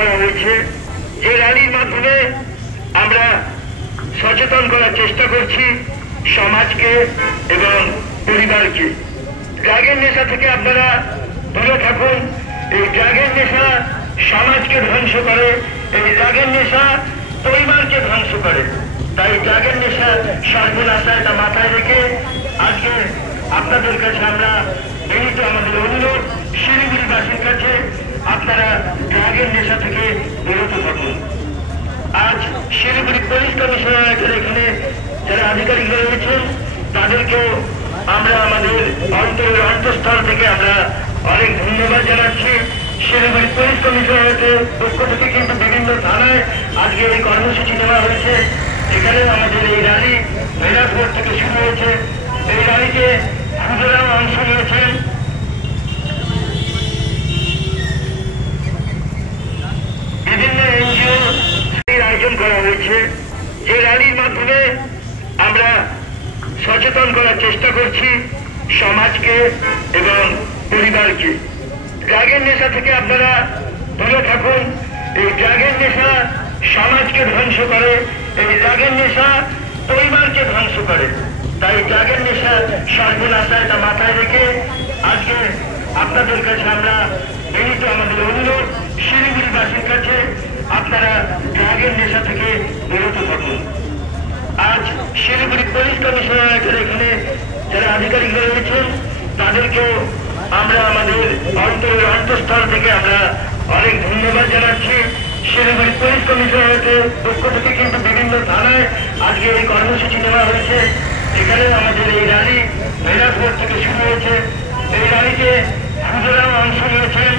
করা হয়েছে, যে র্যালির মাধ্যমে আমরা সচেতন করার চেষ্টা করছি সমাজকে এবং পরিবারকে। ড্রাগের নেশা থেকে আপনারা দূরে থাকুন। এই ড্রাগের নেশা সমাজকে ধ্বংস করে, এই ড্রাগের নেশা পরিবারকে ধ্বংস করে। তাই ড্রাগের নেশা সর্বনাশা এটা মাথায় রেখে আজকে আপনাদের কাছে আমরা বিনীত আমাদের অনুরোধ, শিলিগুড়িবাসীর কাছে আপনারা ড্রাগের নেশা থেকে বিরত থাকুন। আজ শিলিগুড়ি পুলিশ কমিশনারেটের এখানে যারা আধিকারিকরা রয়েছেন তাদেরকেও আমরা আমাদের অন্তরের অন্তঃস্থল থেকে আমরা অনেক ধন্যবাদ জানাচ্ছি। শিলিগুড়ি পুলিশ কমিশনারেটের পক্ষ থেকে কিন্তু বিভিন্ন থানায় আজকে এই কর্মসূচি নেওয়া হয়েছে। এখানে আমাদের এই র্যালি মেরাজপুর থেকে শুরু হয়েছে। এই র্যালিতে খুদেরাও অংশ নিয়েছেন। বিভিন্ন এনজিও আয়োজন করা হয়েছে, যে র্যালির মাধ্যমে আমরা সচেতন করার চেষ্টা করছি সমাজকে এবং পরিবারকে। ড্রাগের নেশা থেকে আপনারা দূরে থাকুন। এই ড্রাগের নেশা সমাজকে ধ্বংস করে, এই ড্রাগের নেশা পরিবারকে ধ্বংস করে। তাই ড্রাগের নেশা সর্বনাশা এটা মাথায় রেখে আজকে আপনাদের কাছে আমরা বিনীত আমাদের অনুরোধ, শিলিগুড়িবাসীর কাছে আপনারা ড্রাগের নেশা থেকে বিরত থাকুন। আজ শিলিগুড়ি পুলিশ কমিশনারেটের এখানে যারা আধিকারিকরা রয়েছেন তাদেরকেও আমরা আমাদের অন্তরের অন্তঃস্থল থেকে আমরা অনেক ধন্যবাদ জানাচ্ছি। শিলিগুড়ি পুলিশ কমিশনারেটের পক্ষ থেকে কিন্তু বিভিন্ন থানায় আজকে এই কর্মসূচি নেওয়া হয়েছে। এখানে আমাদের এই র্যালি মেরাজপুর থেকে শুরু হয়েছে। এই র্যালিতে খুদেরাও অংশ নিয়েছেন।